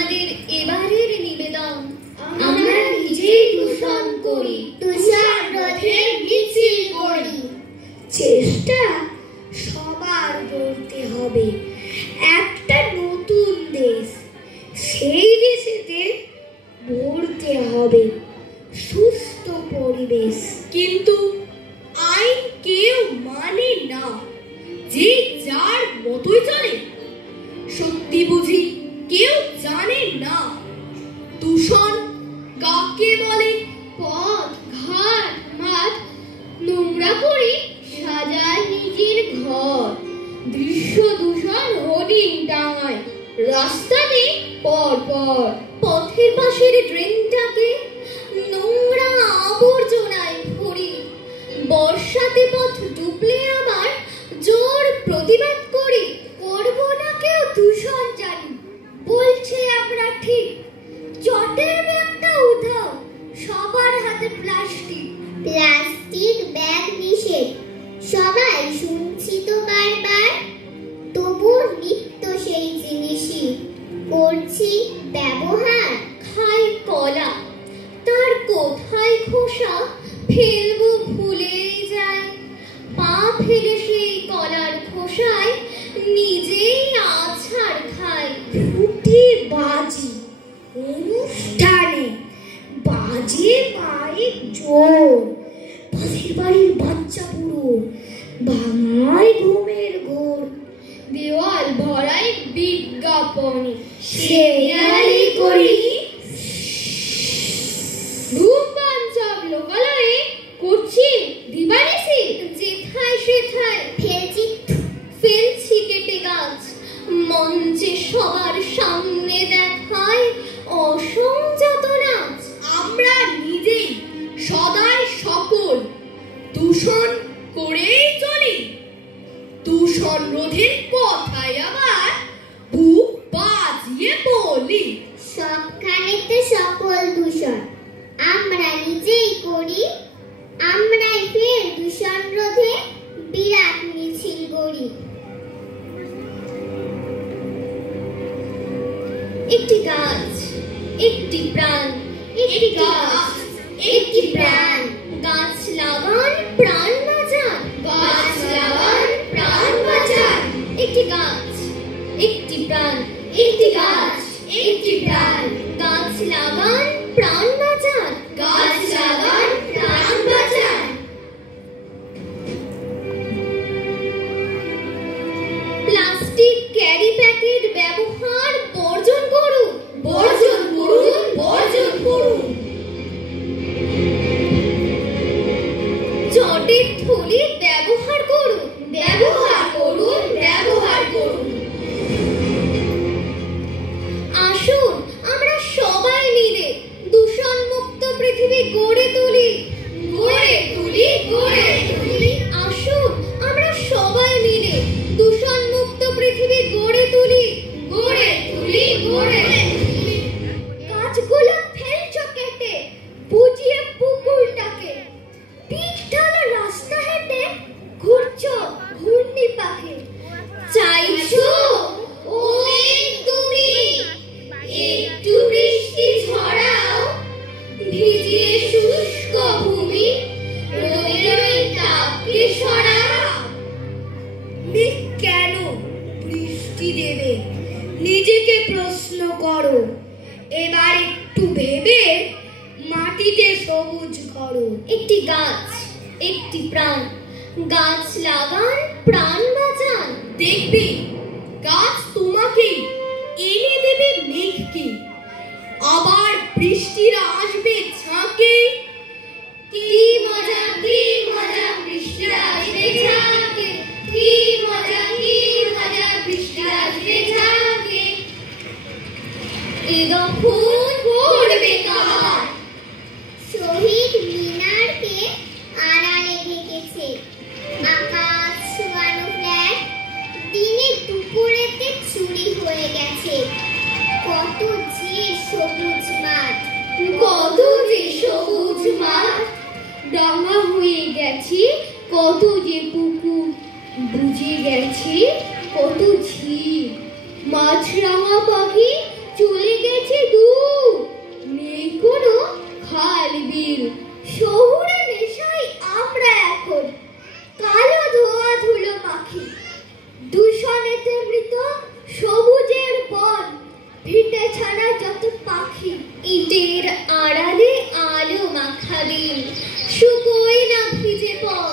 আমাদের এবারের নিবেদন আমরা নিজেই দূষণ করি, দূষণ রোধে মিছিল করি। চেষ্টা সবার করতে হবে একটা নতুন দেশ, সেই দেশেতে গড়তে হবে সুস্থ পরিবেশ। কিন্তু আইন কেউ মানে না, যে যার মতোই চলে। সত্যি বুঝি কেউ জানে না, দূষণ কাকে বলে। পথ ঘাট মাঠ নোংরা করে সাজায় নিজের ঘর, দৃশ্য দূষণ হোর্ডিং টাঙায় রাস্তাতে পর পর। পথের পাশের ড্রেনটাকে নোংরা আবর্জনায় ভরি, বর্ষাতে পথ ডুবলে আবার জোর প্রতিবাদ করি। করবো না কেউ দূষণ জানি, বলছে আমরা ঠিক, চটের ব্যাগটা উঠাও, সবার হাতে প্লাস্টিক। প্লাস্টিক ব্যাগ নিষেধ, সবাই শুনছি তো বারবার, তবু নিত্য সেই জিনিসই করছি ব্যবহার। খাই কলা, তার কোথায় খোসা ফেলবো ভুলেই যায়, পা ফেলে সেই কলার খোসায় নিজেই আছাড় খাই। ফুটে বাজি অনুষ্ঠানে বাজে মায়ের জোর, পাশের বাড়ির বাচ্চা পুরো ভাঙায় ঘুমের ঘোর। দেওয়াল ভরাই বিজ্ঞাপনে শেয়ারি করি ধূমপান চাপ লোকালয়ে করছি দিবানিশি, যেথায় সেথায় ফেলছি কেটে গাছ, মঞ্চে সবার সামনে দেখায় অসংযত নাচ। আমরা নিজেই সদাই সকল দূষণ করেই চলি, দূষণ রোধের কথাই আবার বুক বাজিয়ে বলি। সবখানেতে সকল দূষণ আমরা নিজেই করি, আমরাই ফের দূষণ রোধে বিরাট মিছিল করি। একটি গাছ, একটি প্রাণ, একটি গাছ, একটি প্রাণ। গাছ লাগান, প্রাণ বাঁচান, গাছ লাগান, প্রাণ বাঁচান। একটি গাছ, একটি প্রাণ, একটি গাছ, একটি প্রাণ। গাছ লাগান, প্রাণ বাঁচান, গাছ লাগান, প্রাণ বাঁচান। প্লাস্টিক ক্যারি প্যাকেট ব্যবহার বর্জন করুন, বর্জন করুন, বর্জন করুন। চটের থলি ব্যবহার করুন, ব্যবহার করুন, ব্যবহার করুন। আসুন আমরা সবাই মিলে দূষণ মুক্ত পৃথিবী গড়ে তুলি, গড়ে তুলি, গড়ে তুলি। আসুন আমরা সবাই মিলে দূষণ মুক্ত পৃথিবী গড়ে তুলি, গড়ে তুলি, গড়ে তুলি। গাছগুলো ফেলছো কেটে, বুঝিয়ে পুকুরটাকে, পিঠ ঢালা রাস্তা হেঁটে ঘুরছো ঘূর্ণি পাখি। চাইছো ও তুমি একটু বৃষ্টি ঝরাও, ভিজিয়ে শুষ্ক ভূমি রোদের তাপকে সরাও। কেন বৃষ্টি দেবে নিজেকে প্রশ্ন করো, এবার একটু ভেবে মাটিতে সবুজ করো। একটি গাছ, একটি প্রাণ, গাছ লাগান, প্রাণ বাঁচান। দেখবে গাছ তোমাকে এনে দেবে মেঘকে, আবার বৃষ্টিরা আসবে ঝাঁকে। কি মজা, কি মজা, বৃষ্টি আসবে ঝাঁকে। কি মজা, কি মজা, বৃষ্টি আসবে ঝাঁকে। এ দফন পড়বে কার, শহীদ মিনারকে আড়ালে ঢেকেছে আকাশ ছোঁয়ানো ফ্ল্যাট, দিনে দুপুরেতে চুরি হয়ে গেছে কত যে সবুজ মাঠ। কত যে সবুজ মাঠ, ডাঙা হয়ে গেছে কত যে পুকুর, বুঝে গেছে কত ঝিল। মাছরাঙা পাখি চলে গেছে পর